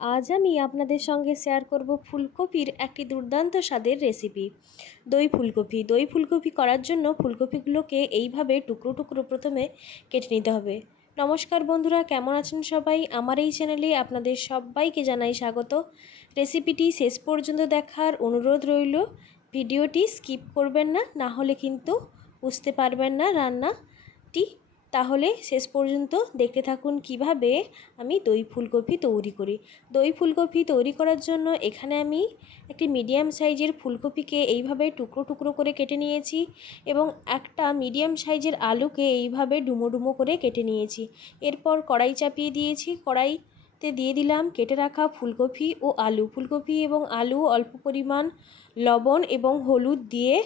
আজ আমি আপনাদের সঙ্গে শেয়ার করব ফুলকপির একটি দুর্দান্ত স্বাদের রেসিপি। দই ফুলকপি করার জন্য ফুলকপিগুলোকে এইভাবে টুকরো টুকরো প্রথমে কেটে নিতে হবে। নমস্কার বন্ধুরা, কেমন আছেন সবাই? আমার এই চ্যানেলে আপনাদের সবাইকে জানাই স্বাগত। রেসিপিটি শেষ পর্যন্ত দেখার অনুরোধ রইল। ভিডিওটি স্কিপ করবেন না, না হলে কিন্তু বুঝতে পারবেন না রান্নাটি। তাহলে শেষ পর্যন্ত দেখতে থাকুন কিভাবে আমি দই ফুলকপি তৈরি করি। দই ফুলকপি তৈরি করার জন্য এখানে আমি একটি মিডিয়াম সাইজের ফুলকপিকে এইভাবে টুকরো টুকরো করে কেটে নিয়েছি এবং একটা মিডিয়াম সাইজের আলুকে এইভাবে ডুমো ডুমো করে কেটে নিয়েছি। এরপর কড়াই চাপিয়ে দিয়েছি, কড়াইতে দিয়ে দিলাম কেটে রাখা ফুলকপি ও আলু। ফুলকপি এবং আলু অল্প পরিমাণ লবণ এবং হলুদ দিয়ে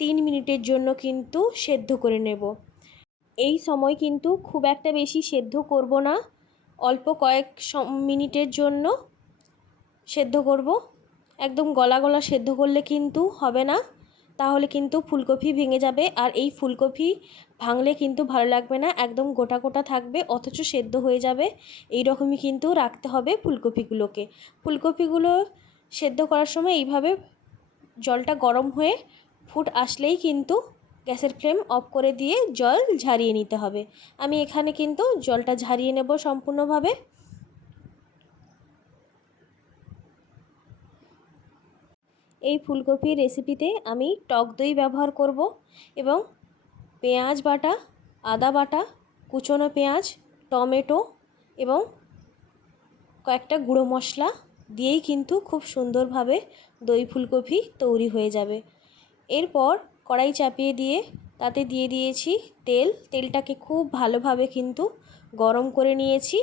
3 মিনিটের জন্য কিন্তু সেদ্ধ করে নেব। এই সময় কিন্তু খুব একটা বেশি সেদ্ধ করব না, অল্প কয়েক মিনিটের জন্য সেদ্ধ করব। একদম গলা গলা সেদ্ধ করলে কিন্তু হবে না, তাহলে কিন্তু ফুলকপি ভেঙে যাবে, আর এই ফুলকপি ভাঙলে কিন্তু ভালো লাগবে না, একদম গোটা গোটা থাকবে অথচ সেদ্ধ হয়ে যাবে। এই রকমই কিন্তু রাখতে হবে ফুলকপিগুলোকে। ফুলকপিগুলো সেদ্ধ করার সময় এইভাবে জলটা গরম হয়ে ফুট আসলেই কিন্তু গ্যাসের ফ্লেম অফ করে দিয়ে জল ঝরিয়ে নিতে হবে। আমি এখানে কিন্তু জলটা ঝরিয়ে নেব সম্পূর্ণভাবে। এই ফুলকপির রেসিপিতে আমি টক দই ব্যবহার করব এবং পেঁয়াজ বাটা, আদা বাটা, কুচনো পেঁয়াজ, টমেটো এবং কয়েকটা গুঁড়ো মশলা দিয়েই কিন্তু খুব সুন্দরভাবে দই ফুলকপি তৈরি হয়ে যাবে। এরপর কড়াই চাপিয়ে দিয়ে তাতে দিয়ে দিয়েছি তেলটাকে খুব ভালোভাবে কিন্তু গরম করে নিয়েছি।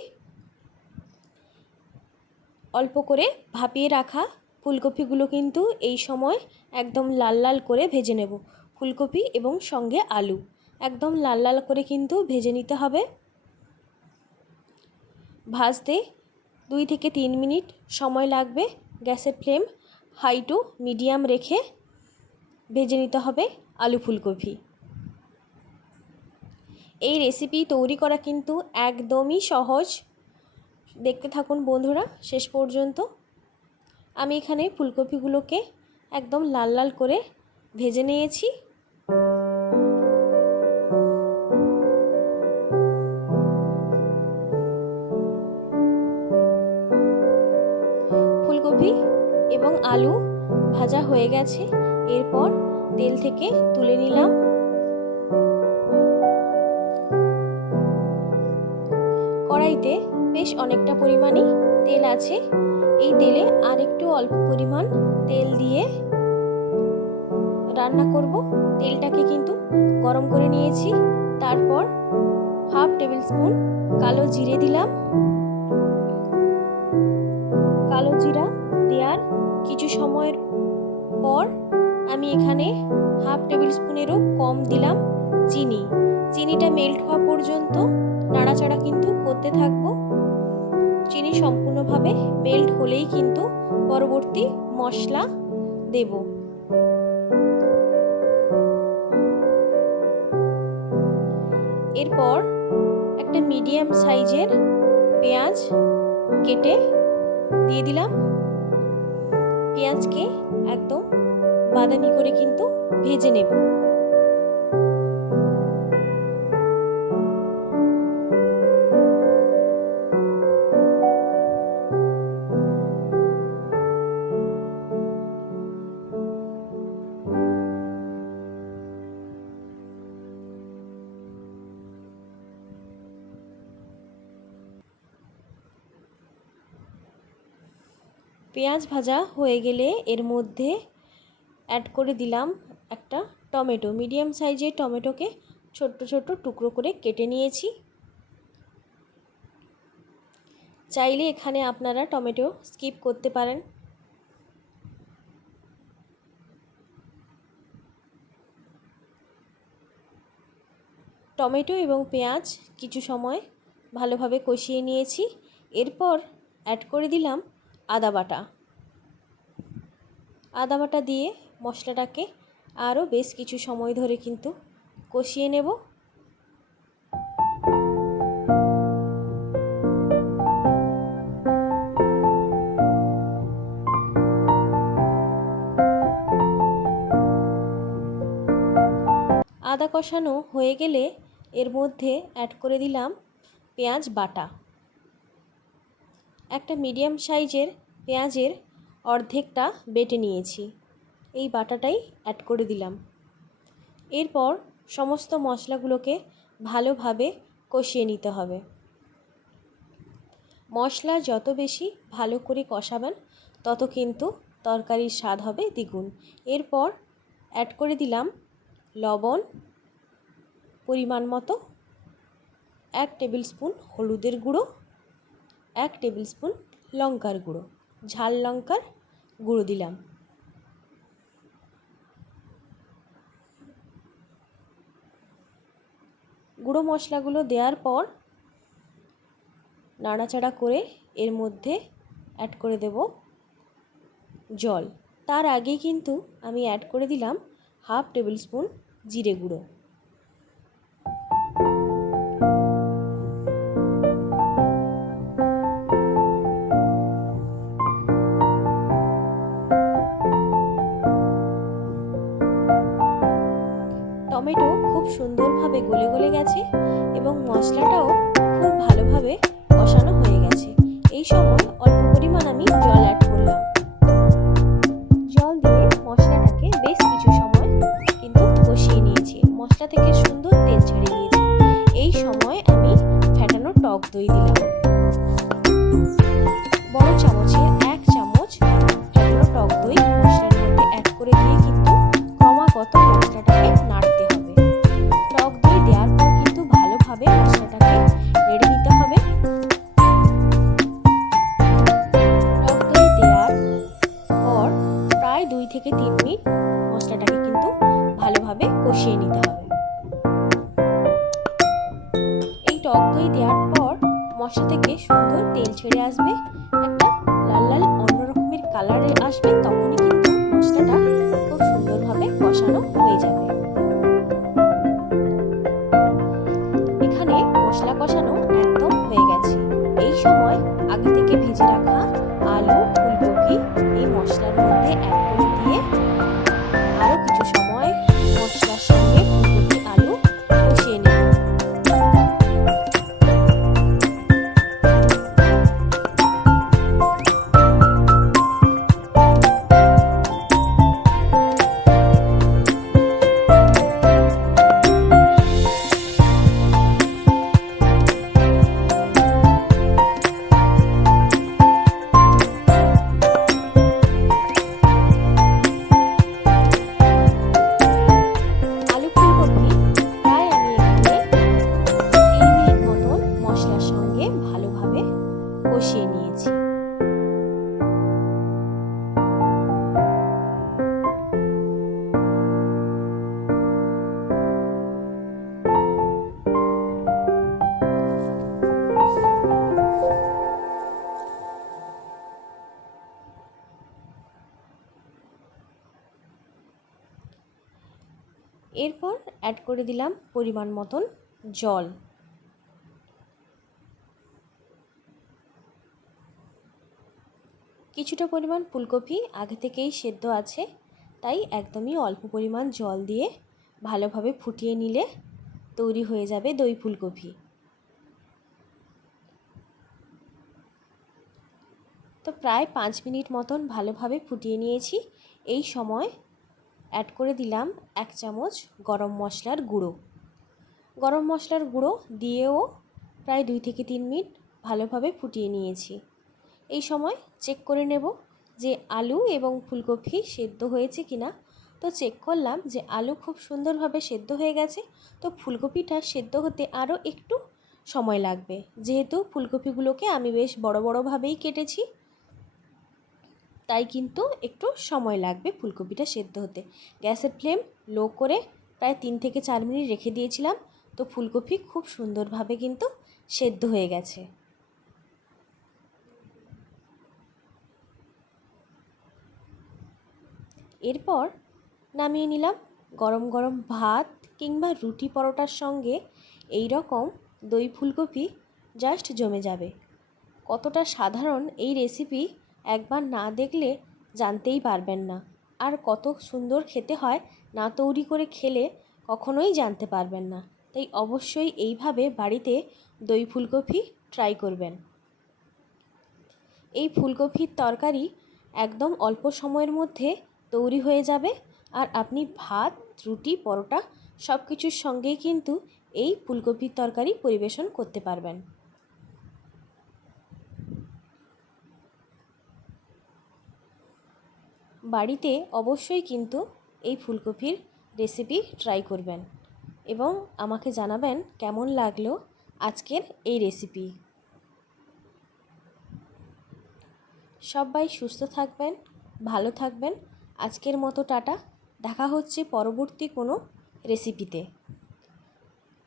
অল্প করে ভাপিয়ে রাখা ফুলকপিগুলো কিন্তু এই সময় একদম লাল লাল করে ভেজে নেব। ফুলকপি এবং সঙ্গে আলু একদম লাল লাল করে কিন্তু ভেজে নিতে হবে। ভাজতে 2 থেকে 3 মিনিট সময় লাগবে। গ্যাসের ফ্লেম হাই টু মিডিয়াম রেখে ভেজে নিতে হবে আলু ফুলকপি। এই রেসিপি তৈরি করা কিন্তু একদমই সহজ। দেখতে থাকুন বন্ধুরা শেষ পর্যন্ত। আমি এখানে ফুলকপিগুলোকে একদম লাল লাল করে ভেজে নিয়েছি। ফুলকপি এবং আলু ভাজা হয়ে গেছে, এরপর তেল থেকে তুলে নিলাম। কড়াইতে বেশ অনেকটা পরিমাণই তেল আছে। এই তেলে আর একটু অল্প পরিমাণ তেল দিয়ে রান্না করব। তেলটাকে কিন্তু গরম করে নিয়েছি। তারপর হাফ টেবিল স্পুন কালো জিরে দিলাম। কালো জিরা দেওয়ার কিছু সময়ের পর আমি এখানে হাফ টেবিল স্পুনেরও কম দিলাম চিনি। চিনিটা মেল্ট হওয়া পর্যন্ত নাড়াচাড়া কিন্তু করতে থাকবো। চিনি সম্পূর্ণভাবে মেল্ট হলেই কিন্তু পরবর্তী মশলা দেব। এরপর একটা মিডিয়াম সাইজের পেঁয়াজ কেটে দিয়ে দিলাম। পেঁয়াজকে একদম বাদামি করে কিন্তু ভেজে নেব। পেঁয়াজ ভাজা হয়ে গেলে এর মধ্যে অ্যাড করে দিলাম একটা টমেটো। মিডিয়াম সাইজের টমেটোকে ছোট্ট ছোট্ট টুকরো করে কেটে নিয়েছি। চাইলে এখানে আপনারা টমেটো স্কিপ করতে পারেন। টমেটো এবং পেঁয়াজ কিছু সময় ভালোভাবে কষিয়ে নিয়েছি। এরপর অ্যাড করে দিলাম আদা বাটা। আদা বাটা দিয়ে মশলাটাকে আরও বেশ কিছু সময় ধরে কিন্তু কষিয়ে নেব। আদা কষানো হয়ে গেলে এর মধ্যে অ্যাড করে দিলাম পেঁয়াজ বাটা। একটা মিডিয়াম সাইজের পেঁয়াজের অর্ধেকটা বেটে নিয়েছি, এই বাটাটাই অ্যাড করে দিলাম। এরপর সমস্ত মশলাগুলোকে ভালোভাবে কষিয়ে নিতে হবে। মশলা যত বেশি ভালো করে কষাবেন তত কিন্তু তরকারির স্বাদ হবে দ্বিগুণ। এরপর অ্যাড করে দিলাম লবণ পরিমাণ মতো, 1 টেবিল স্পুন হলুদের গুঁড়ো, 1 টেবিল স্পুন লঙ্কার গুঁড়ো, ঝাল লঙ্কার গুঁড়ো দিলাম। গুঁড়ো মশলাগুলো দেওয়ার পর নাড়াচাড়া করে এর মধ্যে অ্যাড করে দেব জল। তার আগে কিন্তু আমি অ্যাড করে দিলাম 1/2 টেবিল স্পুন জিরে গুঁড়ো। টমেটো খুব সুন্দরভাবে গলে গলে গেছে এবং মশলাটাও খুব ভালোভাবে কষানো হয়ে গেছে। এই সময় অল্প পরিমাণ আমি জল অ্যাড করলাম। জল দিয়ে মশলাটাকে বেশ কিছু সময় কিন্তু কষিয়ে নিয়েছি। মশলা থেকে সুন্দর তেল ছেড়ে গিয়েছে। এই সময় আমি ফ্যাটানো টক দই দিলাম। বড় চামচের 1 চামচ ফ্যাটানো টক দই মশলার মধ্যে অ্যাড করে দিয়ে কিন্তু ক্রমাগত মশলাটাকে নাড়তে হবে। টক দই দেওয়ার পর কিন্তু ভালোভাবে মশলাটাকে নেড়ে নিতে হবে। টক দই দেওয়ার পর প্রায় 2 থেকে 3 মিনিট মশলাটাকে কিন্তু ভালোভাবে কষিয়ে নিতে হবে। এই টক দই দেওয়ার পর মশলা থেকে সুন্দর তেল ছেড়ে আসবে, একটা লাল লাল অন্যরকমের কালারে আসবে, তখনই কিন্তু মশলাটা খুব সুন্দরভাবে কষানো হয়ে যাবে। এখানে মশলা কষানো একদম হয়ে গেছে। এই সময় আগে থেকে ভেজে রাখা আলু ফুলকপি এই মশলার মধ্যে অ্যাড করে দিয়ে আরও কিছু সময় মশলার সঙ্গে ফুলকপি আলু কষিয়ে নেব। কষিয়ে নিয়েছি। এরপর অ্যাড করে দিলাম পরিমাণ মতন জল। কিছুটা পরিমাণ ফুলকপি আগে থেকেই সেদ্ধ আছে, তাই একদমই অল্প পরিমাণ জল দিয়ে ভালোভাবে ফুটিয়ে নিলে তৈরি হয়ে যাবে দই ফুলকপি। তো প্রায় 5 মিনিট মতন ভালোভাবে ফুটিয়ে নিয়েছি। এই সময় অ্যাড করে দিলাম 1 চামচ গরম মশলার গুঁড়ো। গরম মশলার গুঁড়ো দিয়েও প্রায় 2 থেকে 3 মিনিট ভালোভাবে ফুটিয়ে নিয়েছি। এই সময় চেক করে নেব যে আলু এবং ফুলকপি সেদ্ধ হয়েছে কিনা। তো চেক করলাম যে আলু খুব সুন্দরভাবে সেদ্ধ হয়ে গেছে, তো ফুলকপিটা সেদ্ধ হতে আরও একটু সময় লাগবে, যেহেতু ফুলকপিগুলোকে আমি বেশ বড় বড়ভাবেই কেটেছি, তাই কিন্তু একটু সময় লাগবে ফুলকপিটা সেদ্ধ হতে। গ্যাসের ফ্লেম লো করে প্রায় 3 থেকে 4 মিনিট রেখে দিয়েছিলাম, তো ফুলকপি খুব সুন্দরভাবে কিন্তু সেদ্ধ হয়ে গেছে। এরপর নামিয়ে নিলাম। গরম গরম ভাত কিংবা রুটি পরোটার সঙ্গে এই রকম দই ফুলকপি জাস্ট জমে যাবে। কতটা সাধারণ এই রেসিপি একবার না দেখলে জানতেই পারবেন না, আর কত সুন্দর খেতে হয় না তৈরি করে খেলে কখনোই জানতে পারবেন না। তাই অবশ্যই এইভাবে বাড়িতে দই ফুলকপি ট্রাই করবেন। এই ফুলকপির তরকারি একদম অল্প সময়ের মধ্যে তৈরি হয়ে যাবে, আর আপনি ভাত, রুটি, পরোটা সব কিছুর সঙ্গেই কিন্তু এই ফুলকপির তরকারি পরিবেশন করতে পারবেন। বাড়িতে অবশ্যই কিন্তু এই ফুলকপির রেসিপি ট্রাই করবেন এবং আমাকে জানাবেন কেমন লাগলো আজকের এই রেসিপি। সবাই সুস্থ থাকবেন, ভালো থাকবেন। আজকের মতো টাটা। দেখা হচ্ছে পরবর্তী কোনো রেসিপিতে।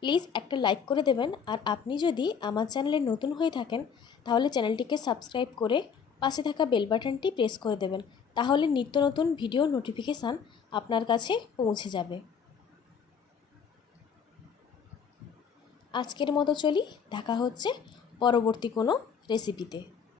প্লিজ একটা লাইক করে দেবেন, আর আপনি যদি আমার চ্যানেলে নতুন হয়ে থাকেন তাহলে চ্যানেলটিকে সাবস্ক্রাইব করে পাশে থাকা বেল বাটনটি প্রেস করে দেবেন। তাহলে নিত্য নতুন ভিডিও নোটিফিকেশান আপনার কাছে পৌঁছে যাবে। আজকের মতো চলি, দেখা হচ্ছে পরবর্তী কোনো রেসিপিতে।